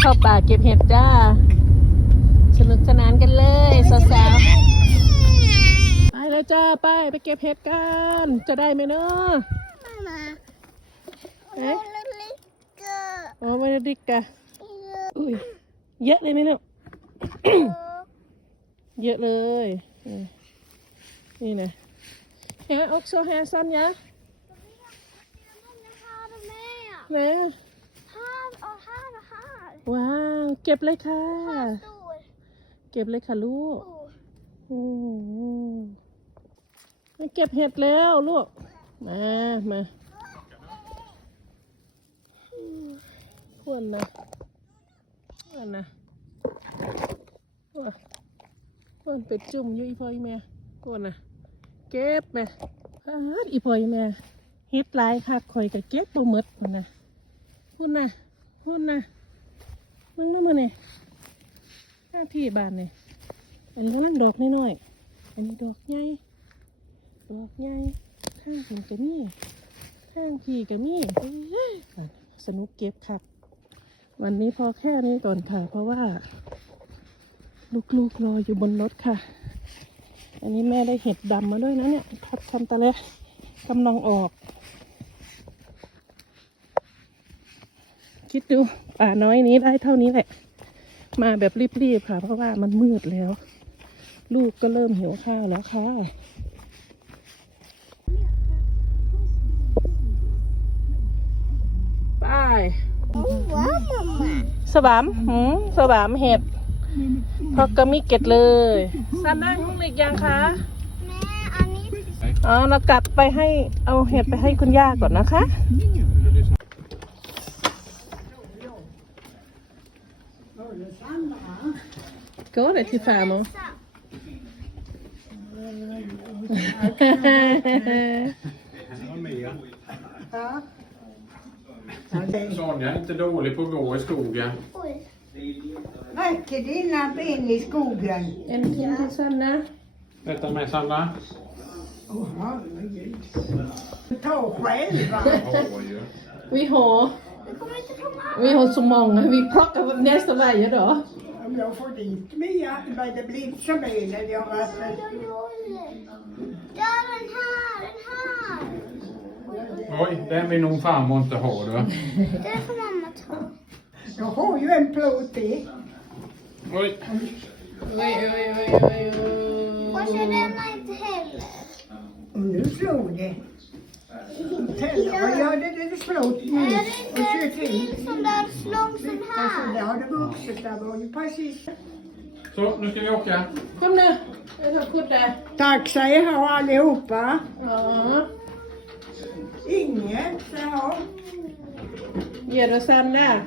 เข้าป่าเก็บเห็ดจ้า สนุกสนานกันเลยสาวๆไปเลยจ้าไปไปเก็บเห็ดกัน จะได้ไหมเนาะมาเอ๊ะเล็กๆก็โอ้ไม่ได้ดิกกะอุ้ยเยอะเลยไหมเนาะเยอะเลยเออนี่นะเฮ้ยอกโซแฮซันยะ Har du med? นะ Här och här och här. ว้าว เก็บเลยค่ะ Här stor. เก็บเลยค่ะลูก stor. โอ้โหมาเก็บเห็ดแล้วลูก มา มาควรนะควรนะว่าควรไปจุ่มอยู่อีพอยแม่ควรนะเก็บแม่ฮาดอีพอยแม่เฮ็ดหลายคักข่อยก็เก็บบ่หมดพุ่นนะพุ่นนะพุ่นนะ มึงนั่นมาเนี่ยหน้าที่บานเนี่ยอันนี้กำลังดอกน้อยๆอันนี้ดอกใหญ่ดอกใหญ่ข้างผมก็มีข้างพี่ก็มีสนุกเก็บครับวันนี้พอแค่นี้ก่อนค่ะ เพราะว่า ลูกๆรออยู่บนรถค่ะ อันนี้แม่ได้เห็ดดำมาด้วยนะเนี่ยทับทำตะเลกำลังออก คิดดูป่าน้อยนี้ได้เท่านี้แหละ มาแบบรีบๆค่ะ เพราะว่ามันมืดแล้ว ลูกก็เริ่มหิวข้าวแล้วค่ะไป Wow, mamma. สบามหืมสบามเห็ดพอกระมิเก็ตเลยซันนั่งห้องเล็กยังคะ Nej, Annie. อ๋อเรากลับไปให้เอาเห็ดไปให้คุณย่าก่อนนะคะ Går det till farmor? Sonja är inte dålig på att gå i skogen. Räcker dina ben i skogen? En till till Sanna. Detta med Sanna. Ta själva. Vi har, Det kommer inte komma. vi har så många. Vi plockar nästan varje dag. Om jag får dit Mia, men det blir inte så mycket jag har Oj, oj, oj. Ja, den här, den här. Oj, den vill nog farmor inte ha du. Den får mamma ta. Jag har ju en plåt i. Oj, Oj, oj, oj, oj, Och så denna inte heller. Och nu slog det. Tälla, vad gör det? Det slog nu. Är Och det inte in. en sån där lång sån Alltså, det här? har det vuxit. Det var ju precis. så nu ska vi åka. Kom nu. Kudde. Tack säger jag allihopa. Ja. Inget, säger jag. Ge det Sanna.